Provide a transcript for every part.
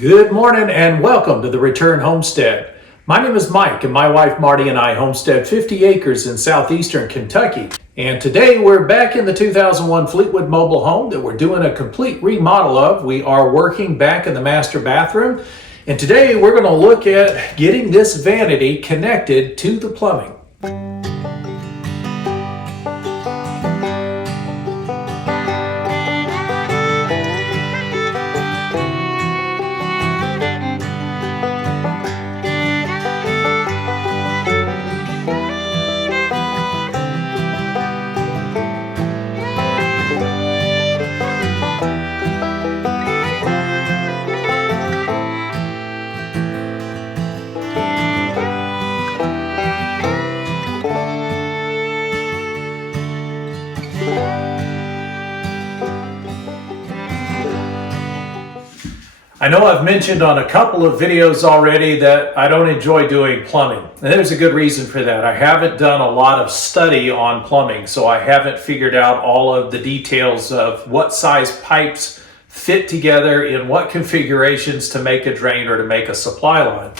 Good morning and welcome to the Return Homestead. My name is Mike and my wife Marty and I homestead 50 acres in southeastern Kentucky. And today we're back in the 2001 Fleetwood mobile home that we're doing a complete remodel of. We are working back in the master bathroom. And today we're going to look at getting this vanity connected to the plumbing. I know I've mentioned on a couple of videos already that I don't enjoy doing plumbing, and there's a good reason for that. I haven't done a lot of study on plumbing, so I haven't figured out all of the details of what size pipes fit together in what configurations to make a drain or to make a supply line.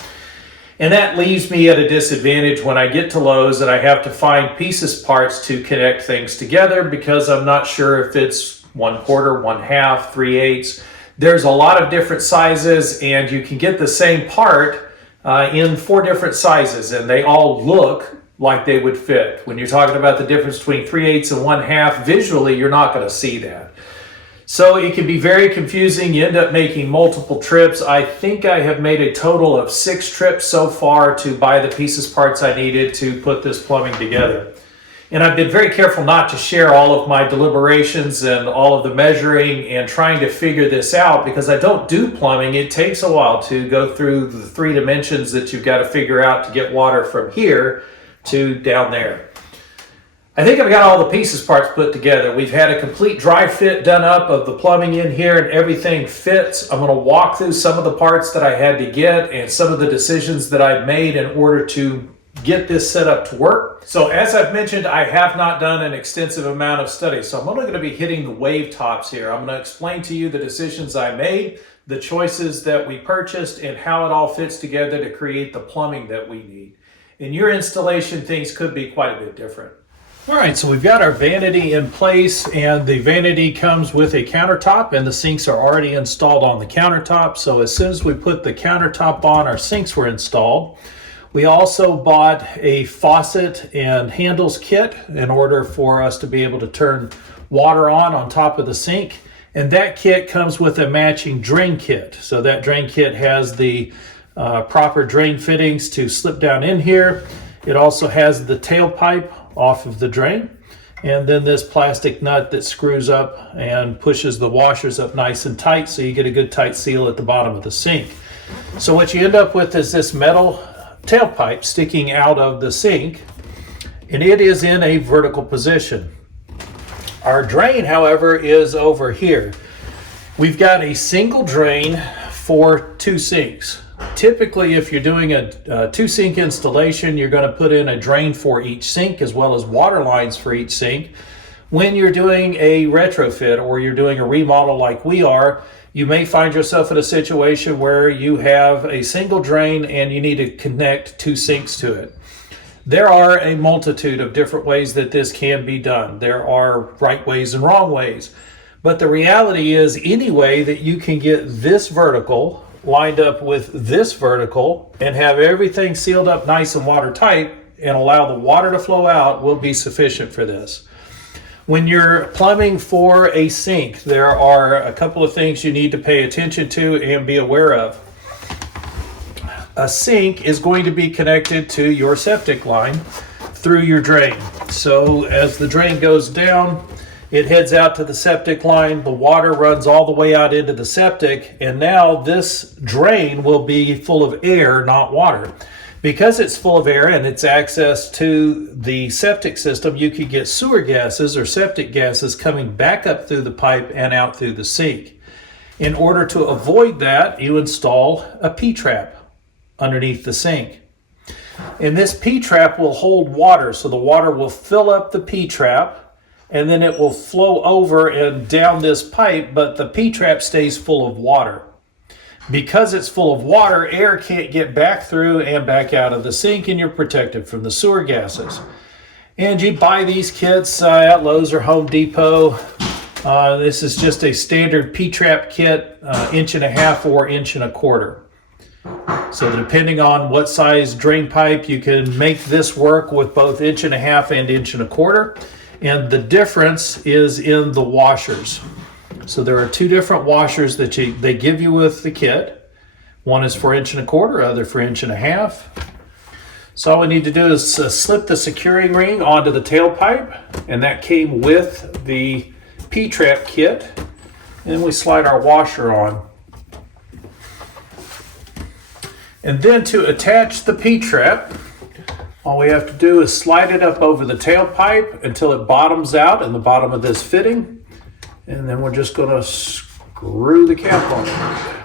And that leaves me at a disadvantage when I get to Lowe's and I have to find pieces parts to connect things together because I'm not sure if it's 1/4, 1/2, 3/8. There's a lot of different sizes, and you can get the same part in 4 different sizes, and they all look like they would fit. When you're talking about the difference between 3/8 and 1/2, visually you're not going to see that. So it can be very confusing. You end up making multiple trips. I think I have made a total of 6 trips so far to buy the pieces parts I needed to put this plumbing together. And I've been very careful not to share all of my deliberations and all of the measuring and trying to figure this out because I don't do plumbing. It takes a while to go through the 3 dimensions that you've got to figure out to get water from here to down there. I think I've got all the pieces parts put together. We've had a complete dry fit done up of the plumbing in here and everything fits. I'm going to walk through some of the parts that I had to get and some of the decisions that I've made in order to get this set up to work. So as I've mentioned, I have not done an extensive amount of study. So I'm only going to be hitting the wave tops here. I'm going to explain to you the decisions I made, the choices that we purchased, and how it all fits together to create the plumbing that we need. In your installation, things could be quite a bit different. All right, so we've got our vanity in place, and the vanity comes with a countertop, and the sinks are already installed on the countertop. So as soon as we put the countertop on, our sinks were installed. We also bought a faucet and handles kit in order for us to be able to turn water on top of the sink. And that kit comes with a matching drain kit. So that drain kit has the proper drain fittings to slip down in here. It also has the tailpipe off of the drain. And then this plastic nut that screws up and pushes the washers up nice and tight so you get a good tight seal at the bottom of the sink. So what you end up with is this metal tailpipe sticking out of the sink, and it is in a vertical position. Our drain, however, is over here. We've got a single drain for 2 sinks. Typically, if you're doing a 2-sink installation, you're going to put in a drain for each sink as well as water lines for each sink. When you're doing a retrofit or you're doing a remodel like we are, you may find yourself in a situation where you have a single drain and you need to connect 2 sinks to it. There are a multitude of different ways that this can be done. There are right ways and wrong ways. But the reality is any way that you can get this vertical lined up with this vertical and have everything sealed up nice and watertight and allow the water to flow out will be sufficient for this. When you're plumbing for a sink, there are a couple of things you need to pay attention to and be aware of. A sink is going to be connected to your septic line through your drain. So as the drain goes down, it heads out to the septic line, the water runs all the way out into the septic, and now this drain will be full of air, not water. Because it's full of air and it's access to the septic system, you could get sewer gases or septic gases coming back up through the pipe and out through the sink. In order to avoid that, you install a P-trap underneath the sink. And this P-trap will hold water, so the water will fill up the P-trap and then it will flow over and down this pipe, but the P-trap stays full of water. Because it's full of water, air can't get back through and back out of the sink, and you're protected from the sewer gases. And you buy these kits at Lowe's or Home Depot. This is just a standard P-trap kit, 1.5 inches or 1.25 inches. So depending on what size drain pipe, you can make this work with both 1.5 inches and 1.25 inches. And the difference is in the washers. So there are two different washers that they give you with the kit. One is for 1.25 inches, other for 1.5 inches. So all we need to do is slip the securing ring onto the tailpipe, and that came with the P-trap kit. And then we slide our washer on. And then to attach the P-trap, all we have to do is slide it up over the tailpipe until it bottoms out in the bottom of this fitting. And then we're just going to screw the cap on it.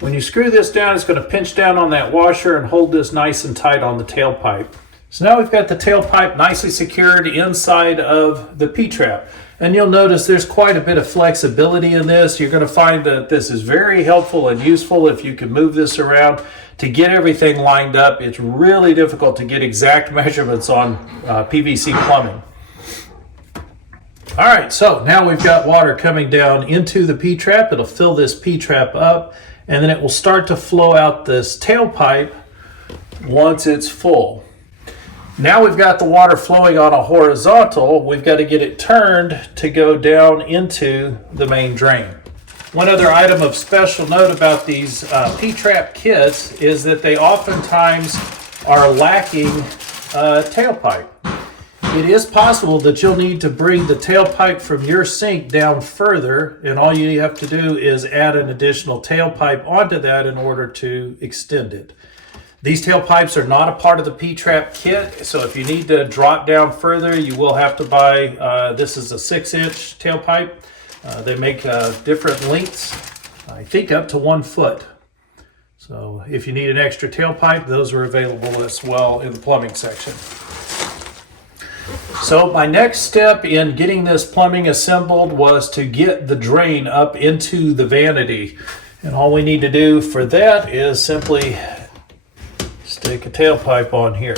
When you screw this down, it's going to pinch down on that washer and hold this nice and tight on the tailpipe. So now we've got the tailpipe nicely secured inside of the P-trap. And you'll notice there's quite a bit of flexibility in this. You're going to find that this is very helpful and useful if you can move this around to get everything lined up. It's really difficult to get exact measurements on PVC plumbing. All right, so now we've got water coming down into the P-trap. It'll fill this P-trap up, and then it will start to flow out this tailpipe once it's full. Now we've got the water flowing on a horizontal. We've got to get it turned to go down into the main drain. One other item of special note about these P-trap kits is that they oftentimes are lacking tailpipe. It is possible that you'll need to bring the tailpipe from your sink down further, and all you have to do is add an additional tailpipe onto that in order to extend it. These tailpipes are not a part of the P-trap kit, so if you need to drop down further, you will have to buy, this is a 6-inch tailpipe. They make different lengths, I think up to 1 foot. So if you need an extra tailpipe, those are available as well in the plumbing section. So my next step in getting this plumbing assembled was to get the drain up into the vanity. And all we need to do for that is simply stick a tailpipe on here.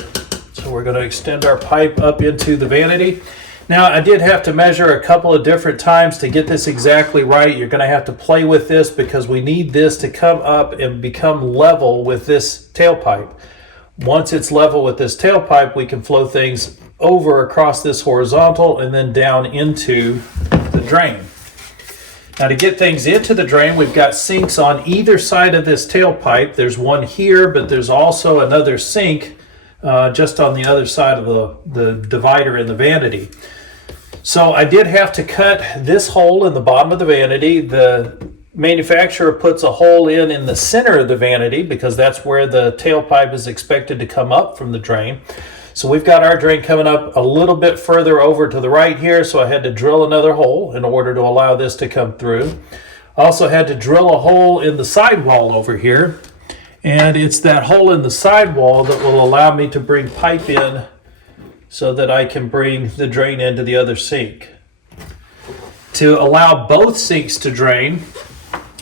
So we're going to extend our pipe up into the vanity. Now I did have to measure a couple of different times to get this exactly right. You're going to have to play with this because we need this to come up and become level with this tailpipe. Once it's level with this tailpipe, we can flow things over across this horizontal and then down into the drain. Now to get things into the drain, we've got sinks on either side of this tailpipe. There's one here, but there's also another sink just on the other side of the divider in the vanity. So I did have to cut this hole in the bottom of the vanity. The manufacturer puts a hole in the center of the vanity because that's where the tailpipe is expected to come up from the drain. So we've got our drain coming up a little bit further over to the right here, so I had to drill another hole in order to allow this to come through. I also had to drill a hole in the sidewall over here, and it's that hole in the sidewall that will allow me to bring pipe in so that I can bring the drain into the other sink. To allow both sinks to drain,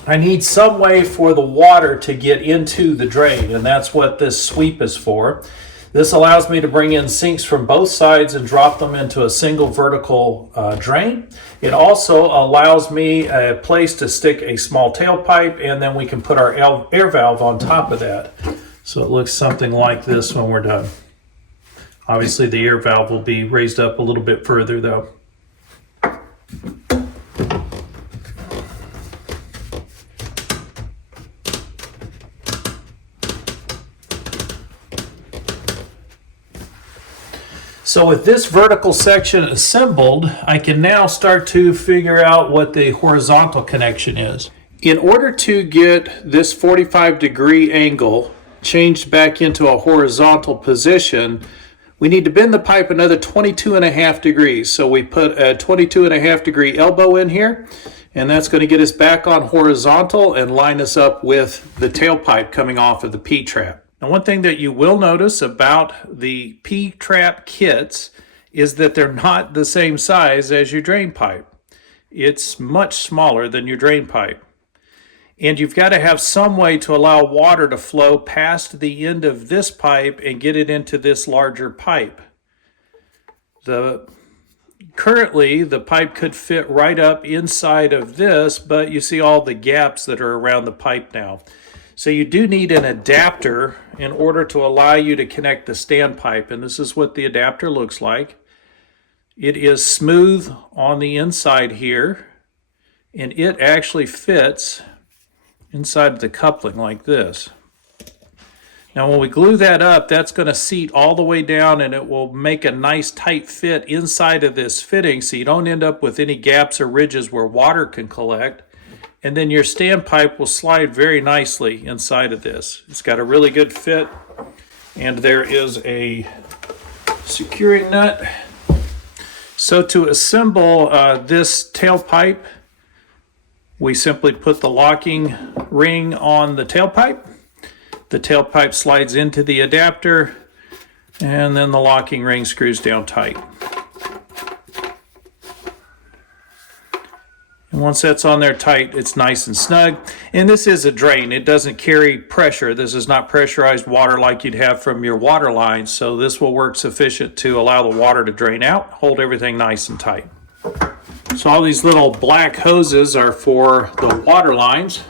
I need some way for the water to get into the drain, and that's what this sweep is for. This allows me to bring in sinks from both sides and drop them into a single vertical drain. It also allows me a place to stick a small tailpipe, and then we can put our air valve on top of that. So it looks something like this when we're done. Obviously the air valve will be raised up a little bit further though. So with this vertical section assembled, I can now start to figure out what the horizontal connection is. In order to get this 45-degree angle changed back into a horizontal position, we need to bend the pipe another 22.5 degrees. So we put a 22.5 degree elbow in here, and that's going to get us back on horizontal and line us up with the tailpipe coming off of the P-trap. Now, one thing that you will notice about the P-trap kits is that they're not the same size as your drain pipe. It's much smaller than your drain pipe. And you've got to have some way to allow water to flow past the end of this pipe and get it into this larger pipe. Currently, the pipe could fit right up inside of this, but you see all the gaps that are around the pipe now. So you do need an adapter in order to allow you to connect the standpipe, and this is what the adapter looks like. It is smooth on the inside here, and it actually fits inside of the coupling like this. Now when we glue that up, that's going to seat all the way down, and it will make a nice tight fit inside of this fitting so you don't end up with any gaps or ridges where water can collect. And then your standpipe will slide very nicely inside of this. It's got a really good fit, and there is a securing nut. So to assemble this tailpipe, we simply put the locking ring on the tailpipe. The tailpipe slides into the adapter, and then the locking ring screws down tight. And once that's on there tight, it's nice and snug. And this is a drain. It doesn't carry pressure. This is not pressurized water like you'd have from your water lines. So this will work sufficient to allow the water to drain out, hold everything nice and tight. So all these little black hoses are for the water lines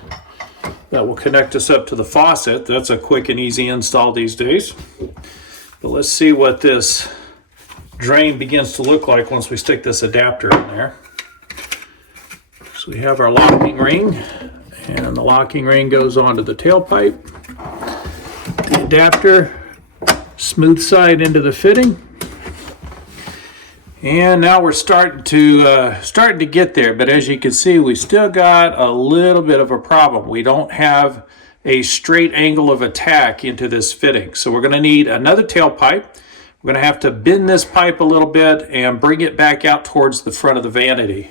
that will connect us up to the faucet. That's a quick and easy install these days. But let's see what this drain begins to look like once we stick this adapter in there. So we have our locking ring, and the locking ring goes onto the tailpipe. The adapter, smooth side into the fitting. And now we're starting to get there, but as you can see, we still got a little bit of a problem. We don't have a straight angle of attack into this fitting. So we're going to need another tailpipe. We're going to have to bend this pipe a little bit and bring it back out towards the front of the vanity.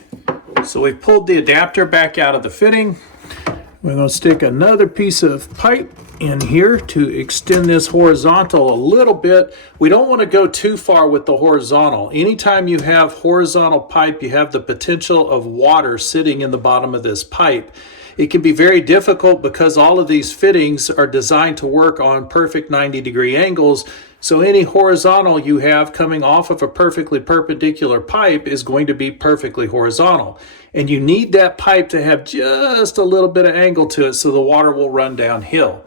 So we've pulled the adapter back out of the fitting. We're going to stick another piece of pipe in here to extend this horizontal a little bit. We don't want to go too far with the horizontal. Anytime you have horizontal pipe, you have the potential of water sitting in the bottom of this pipe. It can be very difficult because all of these fittings are designed to work on perfect 90-degree angles. So any horizontal you have coming off of a perfectly perpendicular pipe is going to be perfectly horizontal. And you need that pipe to have just a little bit of angle to it so the water will run downhill.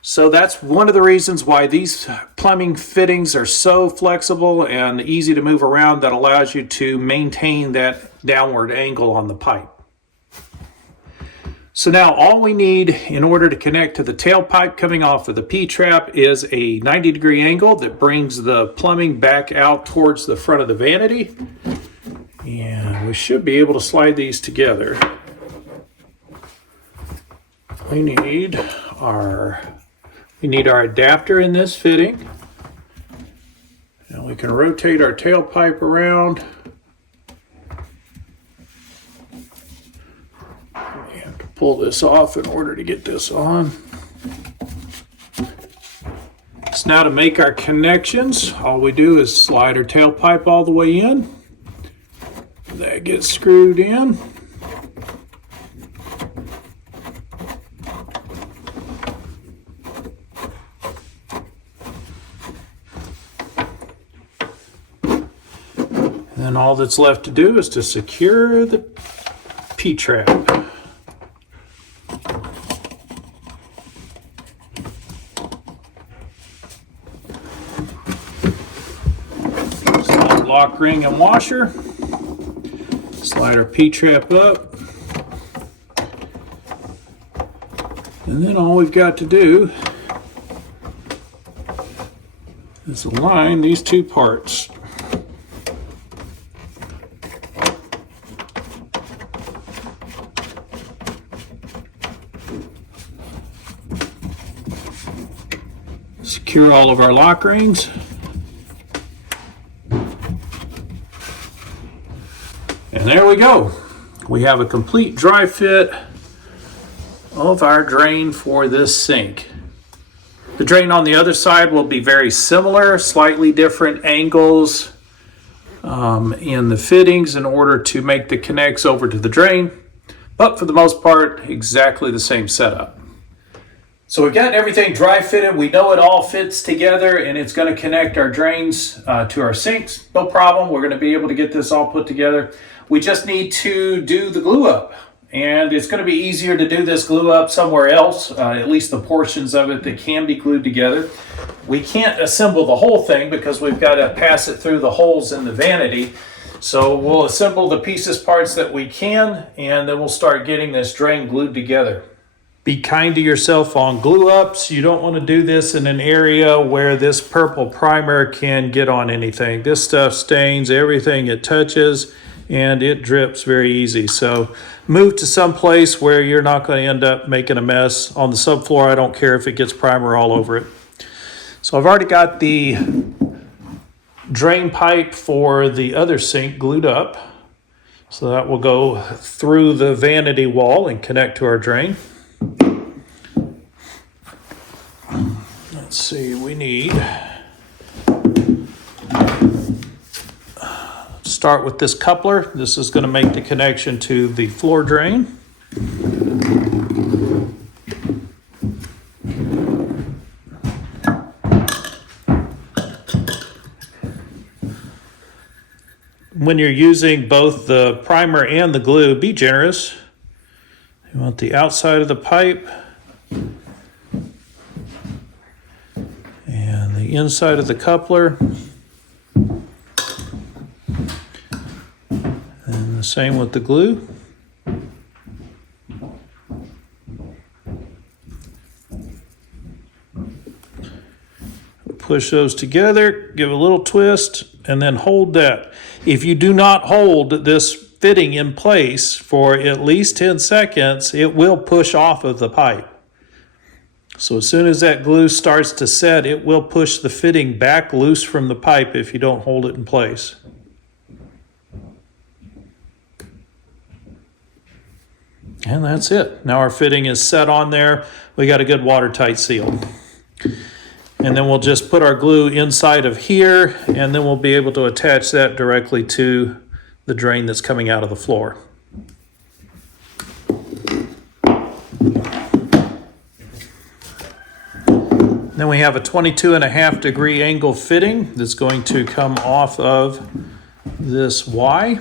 So that's one of the reasons why these plumbing fittings are so flexible and easy to move around, that allows you to maintain that downward angle on the pipe. So now all we need in order to connect to the tailpipe coming off of the P-trap is a 90-degree angle that brings the plumbing back out towards the front of the vanity. And we should be able to slide these together. We need our adapter in this fitting. And we can rotate our tailpipe around. We have to pull this off in order to get this on. So now to make our connections, all we do is slide our tailpipe all the way in. That gets screwed in. And then all that's left to do is to secure the P-trap. Slide lock ring and washer. Slide our P-trap up. And then all we've got to do is align these two parts. Secure all of our lock rings. And there we go. We have a complete dry fit of our drain for this sink. The drain on the other side will be very similar, slightly different angles in the fittings in order to make the connects over to the drain. but for the most part, exactly the same setup. So we've got everything dry fitted. We know it all fits together and it's going to connect our drains to our sinks. No problem. We're going to be able to get this all put together. We just need to do the glue up. And it's going to be easier to do this glue up somewhere else, at least the portions of it that can be glued together. We can't assemble the whole thing because we've got to pass it through the holes in the vanity. So we'll assemble the pieces parts that we can, and then we'll start getting this drain glued together. Be kind to yourself on glue ups. You don't want to do this in an area where this purple primer can get on anything. This stuff stains everything it touches and it drips very easy. So move to some place where you're not going to end up making a mess. On the subfloor, I don't care if it gets primer all over it. So I've already got the drain pipe for the other sink glued up. So that will go through the vanity wall and connect to our drain. Let's see, we need, start with this coupler. This is going to make the connection to the floor drain. When you're using both the primer and the glue, be generous. You want the outside of the pipe and the inside of the coupler. And the same with the glue. Push those together, give a little twist, and then hold that. If you do not hold this fitting in place for at least 10 seconds, it will push off of the pipe. So as soon as that glue starts to set, it will push the fitting back loose from the pipe if you don't hold it in place. And that's it. Now our fitting is set on there. We got a good watertight seal. And then we'll just put our glue inside of here, and then we'll be able to attach that directly to the drain that's coming out of the floor. Then we have a 22.5 degree angle fitting that's going to come off of this Y.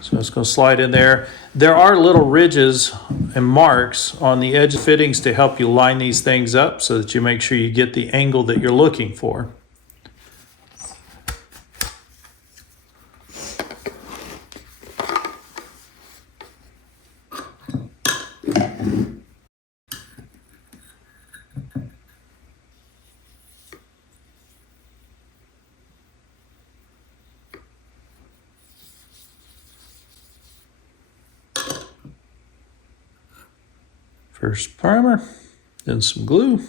So it's going to slide in there. There are little ridges and marks on the edge fittings to help you line these things up so that you make sure you get the angle that you're looking for. First primer, then some glue.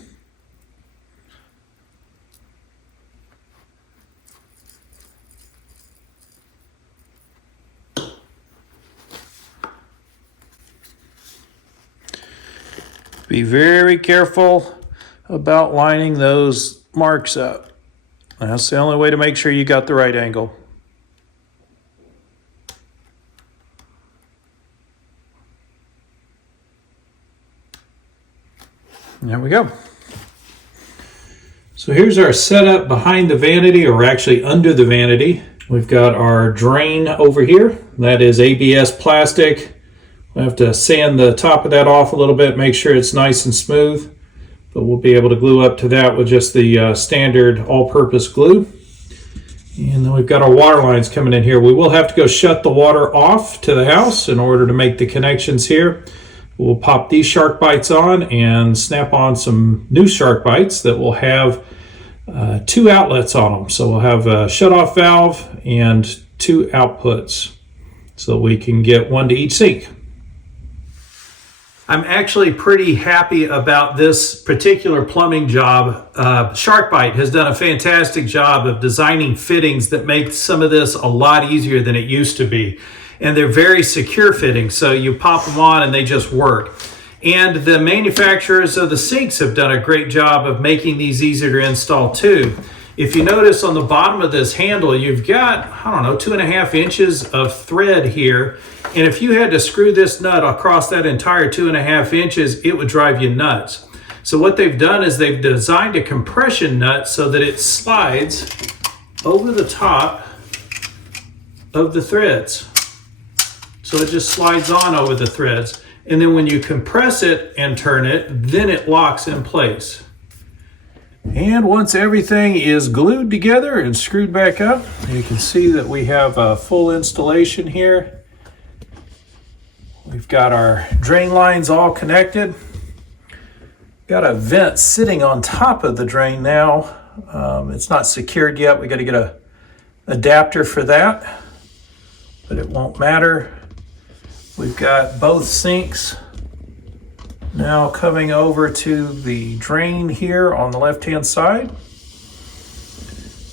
Be very careful about lining those marks up. That's the only way to make sure you got the right angle. There we go. So here's our setup behind the vanity, or actually under the vanity. We've got our drain over here. That is ABS plastic. We'll have to sand the top of that off a little bit, make sure it's nice and smooth. But we'll be able to glue up to that with just the standard all-purpose glue. And then we've got our water lines coming in here. We will have to go shut the water off to the house in order to make the connections here. We'll pop these shark bites on and snap on some new shark bites that will have 2 outlets on them. So we'll have a shut-off valve and 2 outputs so we can get one to each sink. I'm actually pretty happy about this particular plumbing job. SharkBite has done a fantastic job of designing fittings that make some of this a lot easier than it used to be. And they're very secure fittings, so you pop them on and they just work. And the manufacturers of the sinks have done a great job of making these easier to install too. If you notice on the bottom of this handle, you've got, I don't know, 2.5 inches of thread here. And if you had to screw this nut across that entire 2.5 inches, it would drive you nuts. So what they've done is they've designed a compression nut so that it slides over the top of the threads. So it just slides on over the threads. And then when you compress it and turn it, then it locks in place. And once everything is glued together and screwed back up, you can see that we have a full installation here. We've got our drain lines all connected. Got a vent sitting on top of the drain now. It's not secured yet. We got to get a adapter for that, but it won't matter. We've got both sinks now coming over to the drain here on the left-hand side.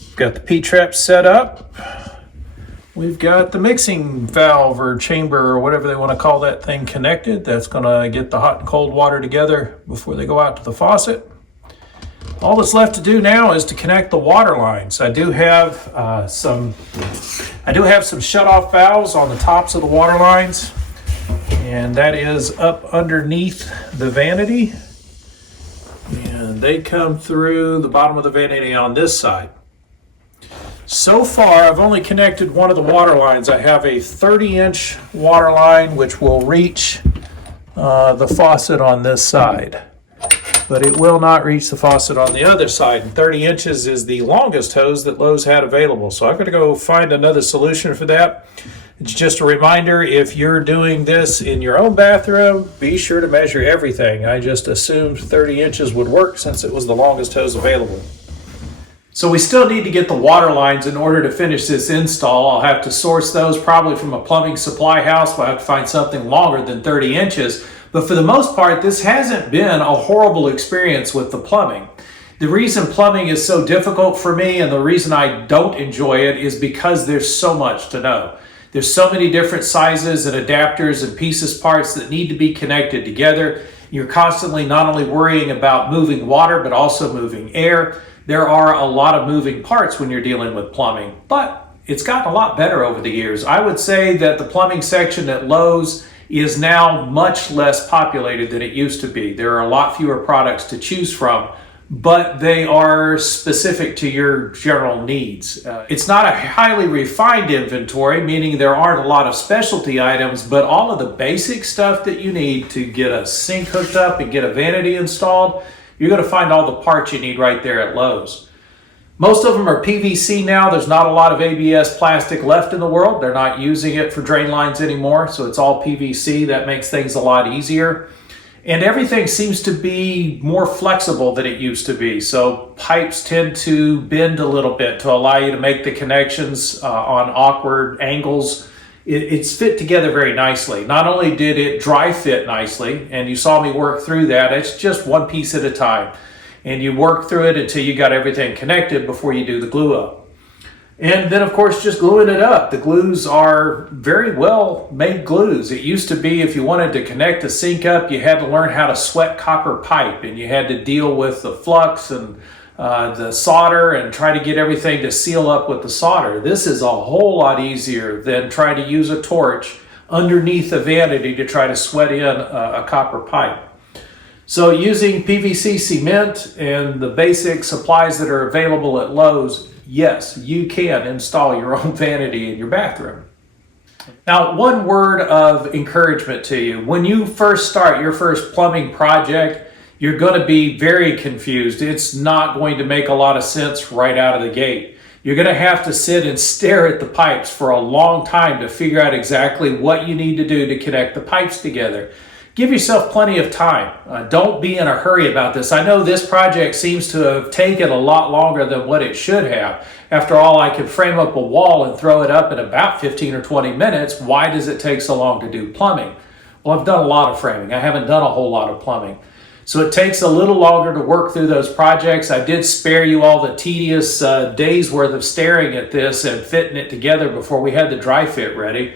We've got the P-trap set up. We've got the mixing valve or chamber or whatever they want to call that thing connected. That's going to get the hot and cold water together before they go out to the faucet. All that's left to do now is to connect the water lines. I do have some shut-off valves on the tops of the water lines, and that is up underneath the vanity. And they come through the bottom of the vanity on this side. So far, I've only connected one of the water lines. I have a 30-inch water line which will reach the faucet on this side, but it will not reach the faucet on the other side. And 30 inches is the longest hose that Lowe's had available. So I've got to go find another solution for that. It's just a reminder, if you're doing this in your own bathroom, be sure to measure everything. I just assumed 30 inches would work since it was the longest hose available. So we still need to get the water lines in order to finish this install. I'll have to source those probably from a plumbing supply house. I'll have to find something longer than 30 inches. But for the most part, this hasn't been a horrible experience with the plumbing. The reason plumbing is so difficult for me and the reason I don't enjoy it is because there's so much to know. There's so many different sizes and adapters and pieces, parts that need to be connected together. You're constantly not only worrying about moving water, but also moving air. There are a lot of moving parts when you're dealing with plumbing, but it's gotten a lot better over the years. I would say that the plumbing section at Lowe's is now much less populated than it used to be. There are a lot fewer products to choose from, but they are specific to your general needs. It's not a highly refined inventory, meaning there aren't a lot of specialty items, but all of the basic stuff that you need to get a sink hooked up and get a vanity installed, you're going to find all the parts you need right there at Lowe's. Most of them are PVC now. There's not a lot of ABS plastic left in the world. They're not using it for drain lines anymore, so it's all PVC. That makes things a lot easier. And everything seems to be more flexible than it used to be. So pipes tend to bend a little bit to allow you to make the connections on awkward angles. It's fit together very nicely. Not only did it dry fit nicely, and you saw me work through that, it's just one piece at a time. And you work through it until you got everything connected before you do the glue up. And then of course just gluing it up. The glues are very well made glues. It used to be if you wanted to connect the sink up, you had to learn how to sweat copper pipe, and you had to deal with the flux and the solder and try to get everything to seal up with the solder. This is a whole lot easier than trying to use a torch underneath a vanity to try to sweat in a copper pipe. So using PVC cement and the basic supplies that are available at Lowe's, yes, you can install your own vanity in your bathroom. Now, one word of encouragement to you. When you first start your first plumbing project, you're going to be very confused. It's not going to make a lot of sense right out of the gate. You're going to have to sit and stare at the pipes for a long time to figure out exactly what you need to do to connect the pipes together. Give yourself plenty of time. Don't be in a hurry about this. I know this project seems to have taken a lot longer than what it should have. After all, I could frame up a wall and throw it up in about 15 or 20 minutes. Why does it take so long to do plumbing? Well, I've done a lot of framing. I haven't done a whole lot of plumbing. So it takes a little longer to work through those projects. I did spare you all the tedious days worth of staring at this and fitting it together before we had the dry fit ready.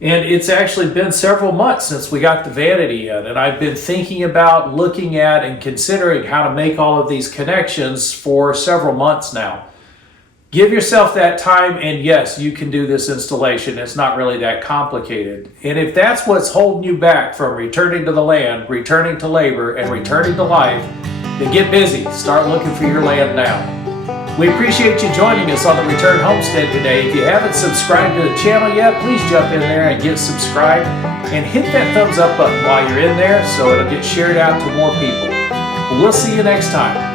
And it's actually been several months since we got the vanity in, and I've been thinking about, looking at, and considering how to make all of these connections for several months now. Give yourself that time, and yes, you can do this installation. It's not really that complicated. And if that's what's holding you back from returning to the land, returning to labor, and returning to life, then get busy. Start looking for your land now. We appreciate you joining us on the Return Homestead today. If you haven't subscribed to the channel yet, please jump in there and get subscribed and hit that thumbs up button while you're in there so it'll get shared out to more people. We'll see you next time.